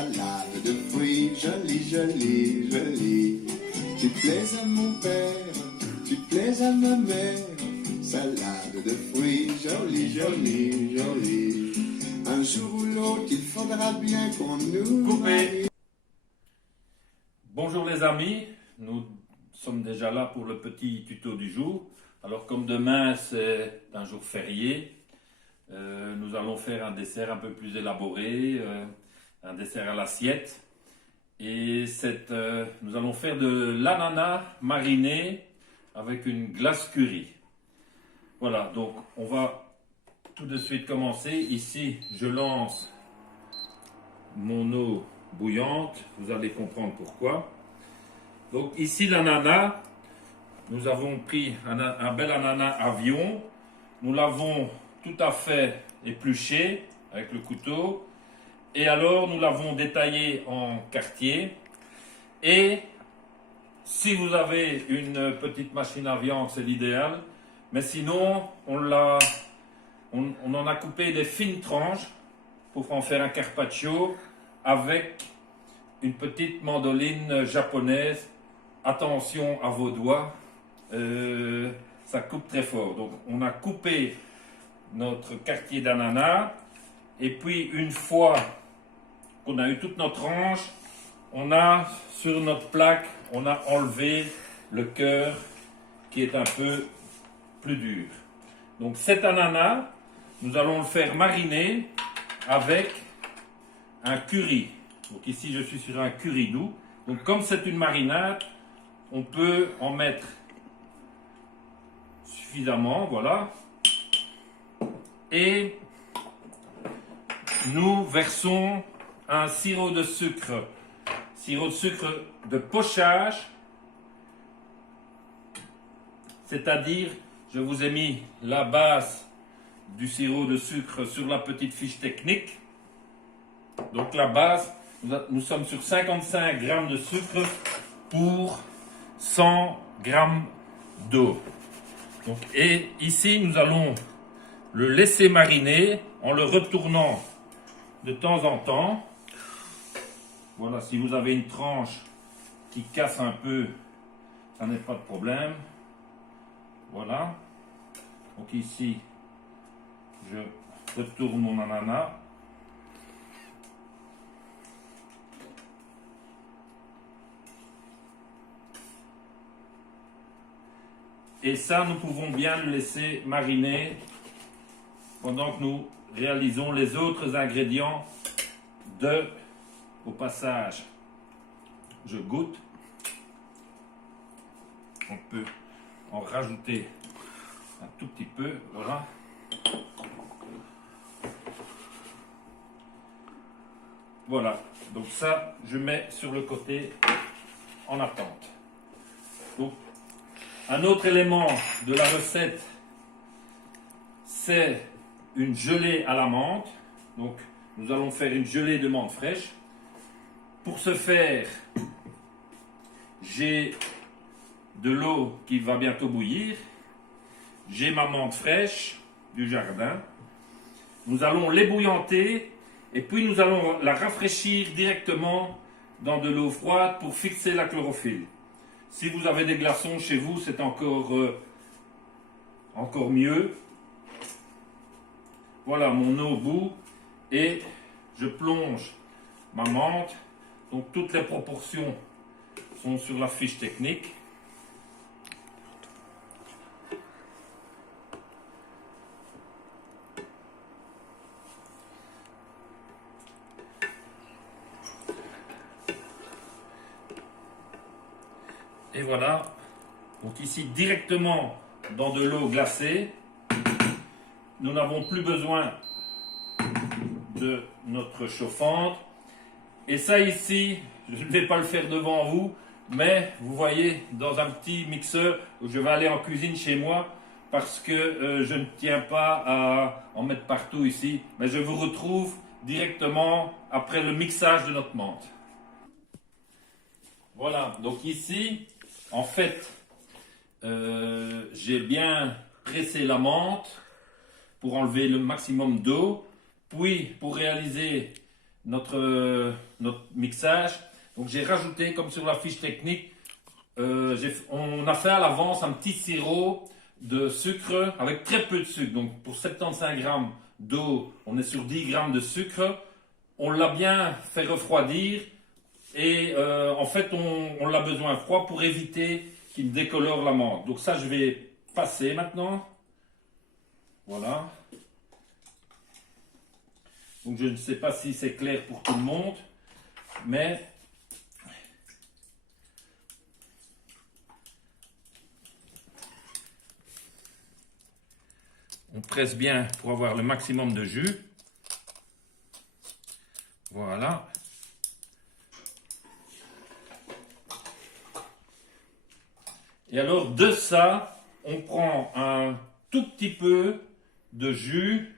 salade de fruits, jolie, jolie, jolie. Tu plais à mon père, tu plais à ma mère, salade de fruits, jolie, jolie, jolie. Un jour ou l'autre, il faudra bien qu'on nous Coupé. Bonjour les amis, nous sommes déjà là pour le petit tuto du jour. Alors comme demain c'est un jour férié, nous allons faire un dessert un peu plus élaboré, un dessert à l'assiette. Et nous allons faire de l'ananas mariné avec une glace curry. Voilà, donc on va tout de suite commencer. Ici, je lance mon eau bouillante, vous allez comprendre pourquoi. Donc ici l'ananas, nous avons pris un bel ananas avion, nous l'avons tout à fait épluché avec le couteau et alors nous l'avons détaillé en quartiers. Et si vous avez une petite machine à viande, c'est l'idéal, mais sinon on en a coupé des fines tranches pour en faire un carpaccio avec une petite mandoline japonaise. Attention à vos doigts, ça coupe très fort. Donc on a coupé notre quartier d'ananas et puis une fois qu'on a eu toute notre tranche, on a sur notre plaque, on a enlevé le cœur qui est un peu plus dur. Donc cet ananas, nous allons le faire mariner avec un curry. Donc ici je suis sur un curry doux. Donc comme c'est une marinade, on peut en mettre suffisamment, voilà. Et nous versons un sirop de sucre de pochage. C'est-à-dire, je vous ai mis la base du sirop de sucre sur la petite fiche technique. Donc la base, nous sommes sur 55 grammes de sucre pour 100 grammes d'eau. Donc, et ici, nous allons le laisser mariner en le retournant de temps en temps. Voilà, si vous avez une tranche qui casse un peu, ça n'est pas de problème. Voilà. Donc ici, je retourne mon ananas. Et ça, nous pouvons bien le laisser mariner pendant que nous réalisons les autres ingrédients au passage. Je goûte. On peut en rajouter un tout petit peu, voilà. Voilà, donc ça, je mets sur le côté en attente. Donc, un autre élément de la recette, c'est une gelée à la menthe. Donc, nous allons faire une gelée de menthe fraîche. Pour ce faire, j'ai de l'eau qui va bientôt bouillir. J'ai ma menthe fraîche du jardin. Nous allons l'ébouillanter et puis nous allons la rafraîchir directement dans de l'eau froide pour fixer la chlorophylle. Si vous avez des glaçons chez vous, c'est encore mieux. Voilà mon eau bout et je plonge ma menthe. Donc toutes les proportions sont sur la fiche technique. Et voilà, donc ici directement dans de l'eau glacée, nous n'avons plus besoin de notre chauffante. Et ça ici, je ne vais pas le faire devant vous, mais vous voyez dans un petit mixeur où je vais aller en cuisine chez moi parce que je ne tiens pas à en mettre partout ici, mais je vous retrouve directement après le mixage de notre menthe. Voilà, donc ici, en fait, j'ai bien pressé la menthe pour enlever le maximum d'eau. Puis, pour réaliser notre mixage. Donc j'ai rajouté, comme sur la fiche technique, on a fait à l'avance un petit sirop de sucre avec très peu de sucre. Donc pour 75 grammes d'eau, on est sur 10 grammes de sucre. On l'a bien fait refroidir et en fait on l'a besoin froid pour éviter qu'il décolore la menthe. Donc ça je vais passer maintenant. Voilà. Donc je ne sais pas si c'est clair pour tout le monde, mais on presse bien pour avoir le maximum de jus. Voilà. Et alors de ça, on prend un tout petit peu de jus.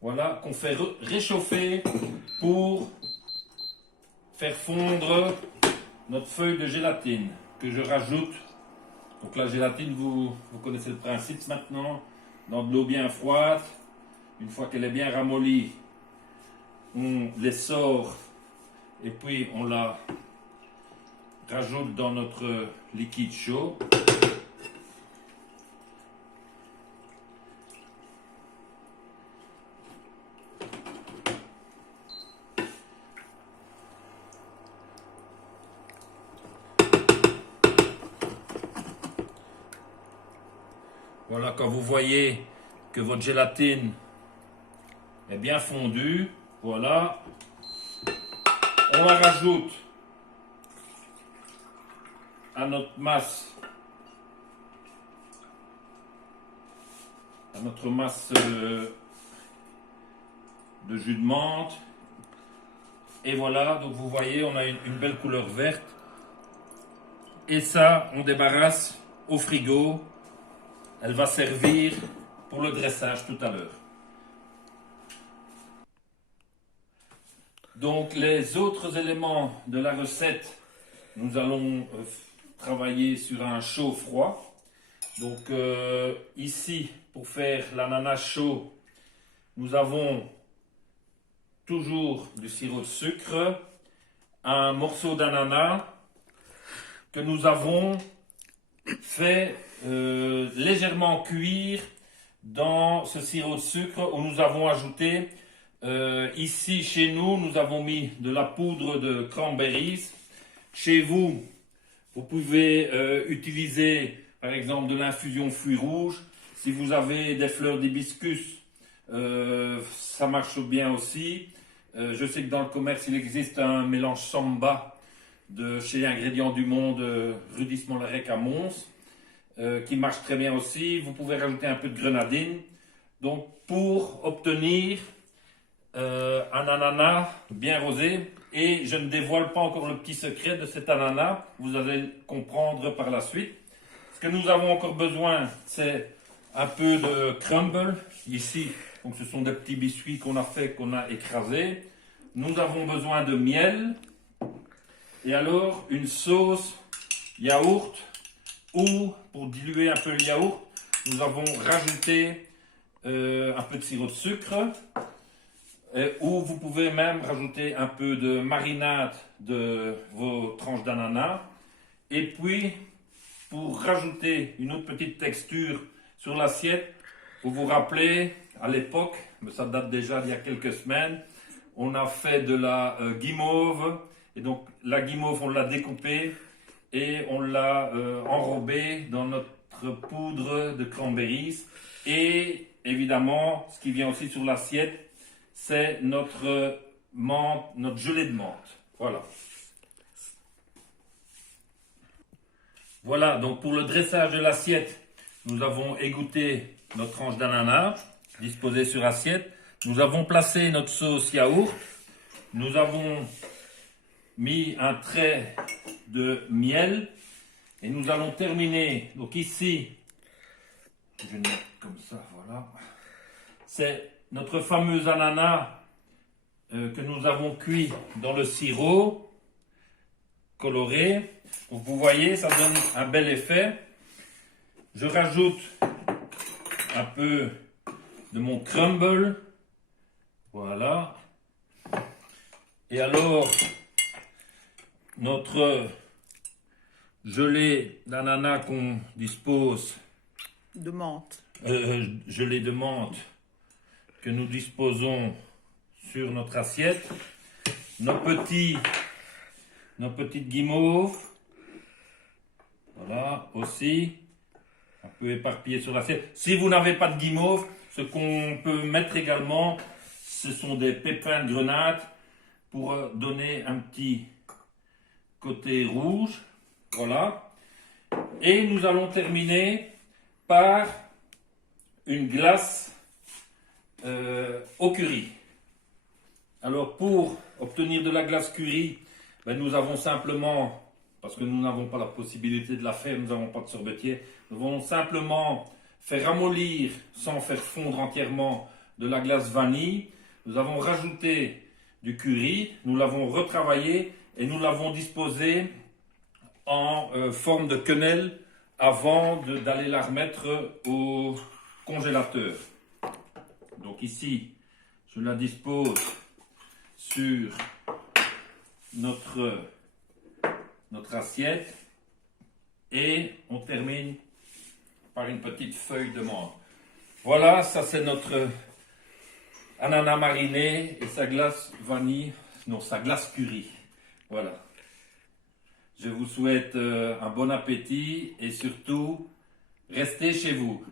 Voilà, qu'on fait réchauffer pour faire fondre notre feuille de gélatine que je rajoute. Donc la gélatine, vous connaissez le principe maintenant, dans de l'eau bien froide. Une fois qu'elle est bien ramollie, on les sort et puis on la rajoute dans notre liquide chaud. Voilà, quand vous voyez que votre gélatine est bien fondue, voilà, on la rajoute à notre masse, de jus de menthe. Et voilà, donc vous voyez, on a une belle couleur verte. Et ça, on débarrasse au frigo. Elle va servir pour le dressage tout à l'heure. Donc les autres éléments de la recette, nous allons travailler sur un chaud-froid. Donc ici, pour faire l'ananas chaud, nous avons toujours du sirop de sucre, un morceau d'ananas que nous avons fait légèrement cuire dans ce sirop de sucre où nous avons ajouté, ici chez nous, nous avons mis de la poudre de cranberries. Chez vous, vous pouvez utiliser par exemple de l'infusion fruits rouges. Si vous avez des fleurs d'hibiscus, ça marche bien aussi. Je sais que dans le commerce, il existe un mélange samba de chez Ingrédients du Monde, rue d'Ismont-Larec à Mons, qui marche très bien aussi. Vous pouvez rajouter un peu de grenadine. Donc pour obtenir un ananas bien rosé, et je ne dévoile pas encore le petit secret de cet ananas, vous allez comprendre par la suite. Ce que nous avons encore besoin, c'est un peu de crumble, ici, donc ce sont des petits biscuits qu'on a fait, qu'on a écrasés. Nous avons besoin de miel, et alors une sauce yaourt, ou pour diluer un peu le yaourt, nous avons rajouté un peu de sirop de sucre, ou vous pouvez même rajouter un peu de marinade de vos tranches d'ananas. Et puis, pour rajouter une autre petite texture sur l'assiette, vous vous rappelez, à l'époque, mais ça date déjà d'il y a quelques semaines, on a fait de la guimauve. Et donc, la guimauve, on l'a découpée et on l'a enrobée dans notre poudre de cranberries. Et évidemment, ce qui vient aussi sur l'assiette, c'est notre menthe, notre gelée de menthe. Voilà. Voilà, donc pour le dressage de l'assiette, nous avons égoutté notre tranche d'ananas, disposée sur assiette. Nous avons placé notre sauce yaourt. Nous avons mis un trait de miel. Et nous allons terminer, donc ici, je vais le mettre comme ça, voilà. C'est notre fameux ananas que nous avons cuit dans le sirop coloré. Donc vous voyez, ça donne un bel effet. Je rajoute un peu de mon crumble. Voilà. Et alors, notre gelée d'ananas qu'on dispose, De menthe. gelée de menthe que nous disposons sur notre assiette, nos petites guimauves, voilà, aussi, un peu éparpillées sur l'assiette. Si vous n'avez pas de guimauve, ce qu'on peut mettre également, ce sont des pépins de grenade pour donner un petit côté rouge, voilà. Et nous allons terminer par une glace au curry. Alors pour obtenir de la glace curry, ben nous avons simplement, parce que nous n'avons pas la possibilité de la faire, nous n'avons pas de sorbetier, nous allons simplement faire ramollir sans faire fondre entièrement de la glace vanille. Nous avons rajouté du curry, nous l'avons retravaillé et nous l'avons disposé en forme de quenelle avant d'aller la remettre au congélateur. Donc ici, je la dispose sur notre assiette et on termine par une petite feuille de menthe. Voilà, ça c'est notre ananas mariné et sa glace vanille, non, sa glace curry. Voilà. Je vous souhaite un bon appétit et surtout, restez chez vous.